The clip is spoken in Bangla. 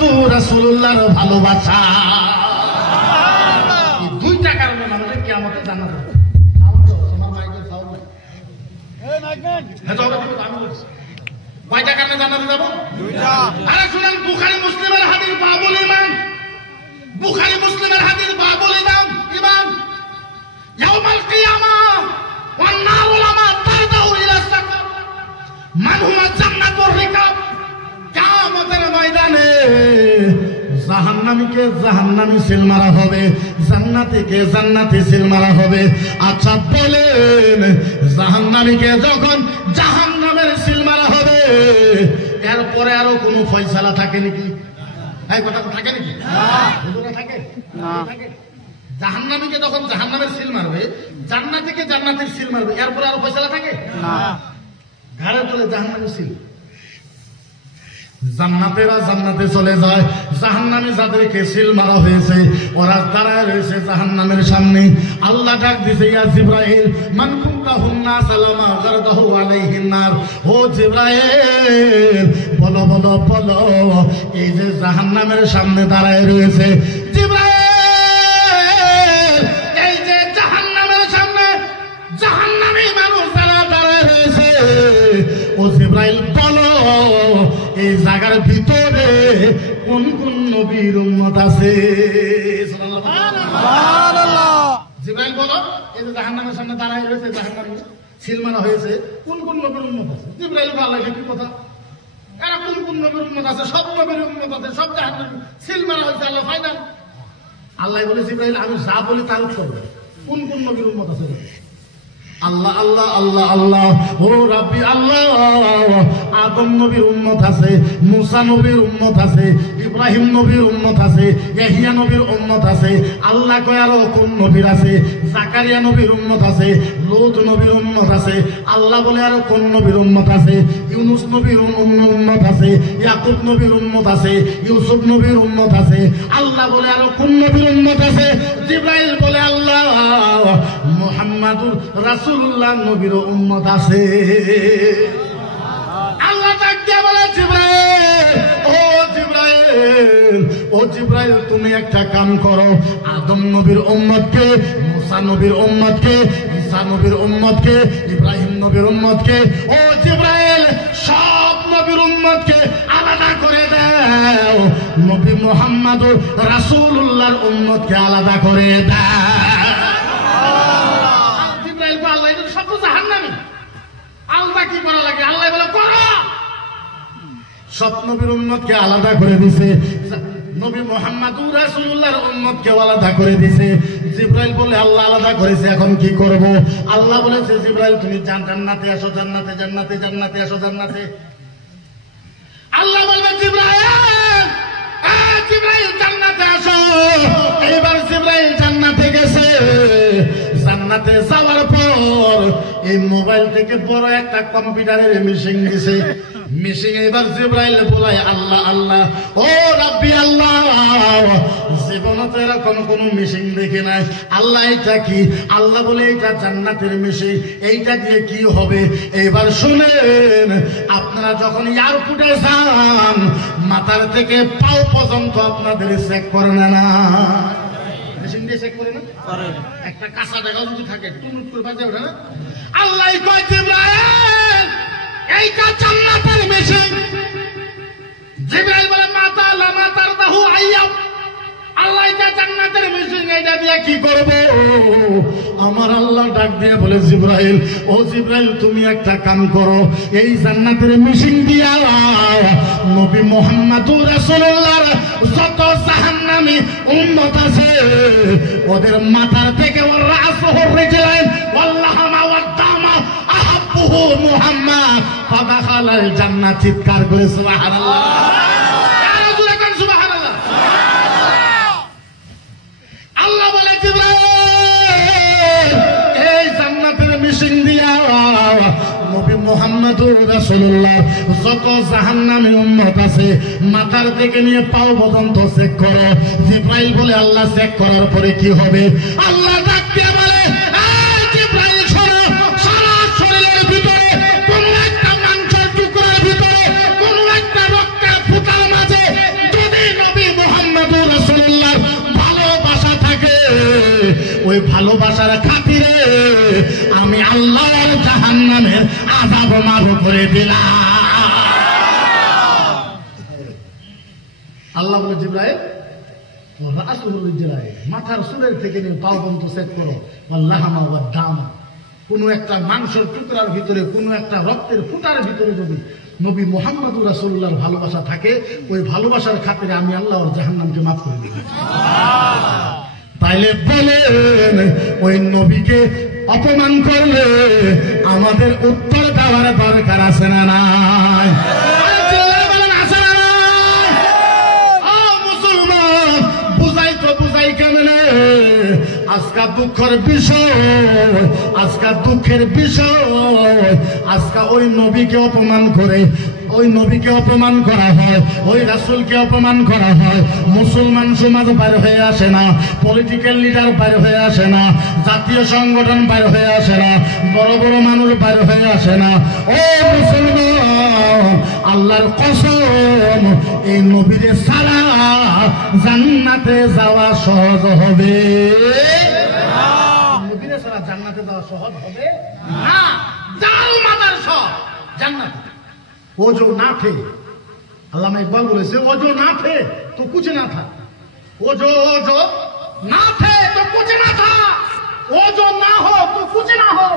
মুহাম্মাদুর রাসূলুল্লাহর ভালোবাসা। এই দুইটা কারণে আমাদের কিয়ামতে জান্নাত হবে। আমার মাইকের সাউন্ড নাই। এই মাইকেন এটা হবে আমি বলছি। কয়টা কারণে জান্নাতে যাব? দুইটা। আরে শুনুন, বুখারী মুসলিমের হাদিস বাবুল ঈমান, বুখারী মুসলিমের হাদিস বাবুল ঈমান, ইয়াউমাল কিয়ামাহ ওয়ান নারু লামা তারদাউ ইলা সাকার মান হুমা জান্নাতুর রিকাব। কিয়ামতের ময়দানে জাহান্নামীকে জাহান্নামী সিল মারা হবে, জান্নাতীকে জান্নাতী সিল মারা হবে। আচ্ছা বলেন, জাহান্নামীকে যখন জাহান্নামের সিল মারা হবে, এরপরে আরো কোনো ফয়সালা থাকে নাকি? এই কথা থাকে নাকি? না থাকে না। জাহান্নামীকে যখন জাহান্নামের সিল মারবে, জান্নাতীকে জান্নাতের সিল মারবে, এরপরে আরো ফয়সালা থাকে না। ঘাড়ে তোলে জাহান্নামের সিল, জান্নাতেরা জান্নাতে চলে যায়, জাহান্নামী যাদেরকে সিল মারা হয়েছে ওরা দাঁড়ায় রয়েছে জাহান্নামের সামনে। আল্লাহ ডাক দিছে, ইয়া জিবরাইল মান কুনতা হুন্না সালামা গারদাহু আলাইহিন নার। ও জিবরাইল বলো বলো বলো, এই যে জাহান্নামের সামনে দাঁড়ায় রয়েছে জিবরাইল, এই যে জাহান্নামের সামনে জাহান্নামী মানুষ যারা দাঁড়ায় রয়েছে, ও জিবরাইল বলো এই জায়গার ভিতরে কোন কোন নবীর উম্মত আছে? সুবহানাল্লাহ। জিবরাইল বলো, এই যে জাহান্নামের সামনে দাঁড়ায় রয়েছে, জাহান্নামী সিল মারা হয়েছে, কোন কোন নবীর উম্মত আছে? জিবরাইল বলে, আল্লাহ কি কথা, এরা কোন কোন নবীর উম্মত আছে? সব নবীর উম্মত আছে, সব জাহান্নামী সিল মারা হয়েছে। আল্লাহ ফায়দা, আল্লাহ বলে জিবরাইল আমি যা বলি তার উত্তর কোন কোন নবীর উম্মত আছে? আল্লাহ আল্লাহ আল্লাহ আল্লাহ, ও রাব্বি আল্লাহ, আদম নবীর উম্মত আছে, মুসা নবীর উম্মত আছে, ইব্রাহিম নবীর উম্মত আছে, ইয়াহিয়া নবীর উম্মত আছে। আল্লাহ কয় আরো কোন নবীর আছে? জাকারিয়া নবীর উম্মত আছে, লূত নবীর উম্মত আছে। আল্লাহ বলে আরো কোন নবীর উম্মত আছে? ইউনুস নবীর উম্মত আছে, ইয়াকুব নবীর উম্মত আছে, ইউসুফ নবীর উম্মত আছে। আল্লাহ বলে আরো কোন নবীর উম্মত আছে? জিবরাইল বলে আল্লাহ মুহাম্মাদুর রাসূলুল্লাহ নবীর উম্মত আছে। আল্লাহ তাকে বলে জিবরাইল, ও জিবরাইল, ও জিবরাইল তুমি একটা কাম করো, আদম নবীর উম্মতকে, মুসা নবীর উম্মতকে, ঈসা নবীর উম্মতকে, ইব্রাহিম নবীর উম্মতকে, ও জিবরাইল সব নবীর উম্মতকে আলাদা করে দাও, নবী মুহাম্মদুর রাসূলুল্লাহর উম্মতকে আলাদা করে দাও। আল্লাহ কি করা লাগে? আল্লাহ বলে করো। সব নবীর উম্মতকে আলাদা করে দিছে, নবী মুহাম্মদুর রাসূলুল্লাহর উম্মতকে আলাদা করে দিছে। জিবরাইল বলে আল্লাহ আলাদা করেছে, এখন কি করব? আল্লাহ বলেছে জিবরাইল তুমি জান্নাতে আসো, জান্নাতে জান্নাতে জান্নাতে আসো, জান্নাতে। আল্লাহ বলবে জিবরাইল, জিবরাইল জান্নাতে আসো। এবার জিবরাইল জান্নাতে গেছে, জান্নাতে যাওয়ার পর এই মোবাইল থেকে বড় একটা কম্পিউটারের মেশিন দিছে। মেশিন এবার জিবরাইল বলায় আল্লাহ আল্লাহ, ও রাব্বি আল্লাহ, জীবনে তো এরকম কোন মেশিন দেখে নাই। আল্লাহ এটা কি? আল্লাহ বলে এটা জান্নাতের মেশিন, এইটা দিয়ে কি হবে? এবার শুনেন, আপনারা যখন এয়ারপোর্টে যান মাথার থেকে পাও পর্যন্ত আপনাদের চেক করে না? মেশিন দিয়ে চেক করে না? একটা কাঁচা টাকা যদি থাকে টুনুট করে বাজে ওঠে না? আল্লাহ কয় জিবরাইল এইটা জান্নাতের মেশিন। জিবরাইল বলে মাতা লা মাতারদাহু আইয়াব, আল্লাহ এটা জান্নাতের মেশিন, এটা দিয়ে কি করব? আমার আল্লাহ ডাক দিয়ে বলে জিবরাইল, ও জিবরাইল তুমি একটা কাম করো, এই জান্নাতের মেশিন দিয়া নবী মুহাম্মদুর রাসূলুল্লাহর যত জাহান্নামী উম্মত আছে ওদের মাথার থেকে ওর রাসূল রিজলাইন ওয়াল্লাহমা ওয়াদামা আহাব্বুহু মুহাম্মদ ফাদাখালাল জান্নাত। চিৎকার করে সুবহানাল্লাহ। আল্লাহ বলে জিবরাইল এই জান্নাতের মেশিন দিয়া নবী মুহাম্মদুর রাসূলুল্লাহ যত জাহান্নামী উম্মত আছে মাথার থেকে নিয়ে পাও পর্যন্ত চেক করো। জিবরাইল বলে আল্লাহ চেক করার পরে কি হবে? আল্লাহ ডাক দিয়ে বলে, জিবরাইল শোনো, সারা শরীরের ভিতরে কোন একটা মাংসের টুকরার ভিতরে কোন একটা রক্তের ফুটার মাঝে যদি ওই ভালোবাসার খাতিরে আমি আল্লাহর জাহান্নামের আযাব মাফ করে দিলাম। আল্লাহ বলে জিবরাইল মাথার চুলের থেকে নিয়ে পাও পর্যন্ত চেক করো, লাহামা ওয়া দামা, কোন একটা মাংসের টুকরার ভিতরে, কোন একটা রক্তের ফুটার ভিতরে যদি নবী মুহাম্মদুর রাসূলুল্লাহর ভালোবাসা থাকে, ওই ভালোবাসার খাতিরে আমি আল্লাহ ওর জাহান্নামকে মাফ করে দিই। তাইলে বলেন ওই নবীকে অপমান করলে আমাদের উত্তর দেওয়ার দরকার আছে না নাই? আজকা দুঃখের বিষয়, আজকা দুঃখের বিষয়, আজকা ওই নবীকে অপমান করে, ওই নবীকে অপমান করা হয়, ওই রাসূলকে অপমান করা হয়। মুসলমান সমাজ বাইর হয়ে আসে না, পলিটিক্যাল লিডার বাইর হয়ে আসে না, জাতীয় সংগঠন বাইর হয়ে আসে না, বড় বড় মানুষ বাইর হয়ে আসে না। ও মুসলমান, আল্লাহর কসম, এই নবীরে ছাড়া জান্নাতে যাওয়া সহজ হবে? নবীরে ছাড়া জান্নাতে যাওয়া সহজ হবে না। জাল মাদার সব জান্নাতে। वो जो ना थे, अल्लामा इकबाल बोले से, वो जो ना थे तो कुछ ना था, वो जो ना थे तो कुछ ना था, वो जो ना हो तो कुछ ना हो।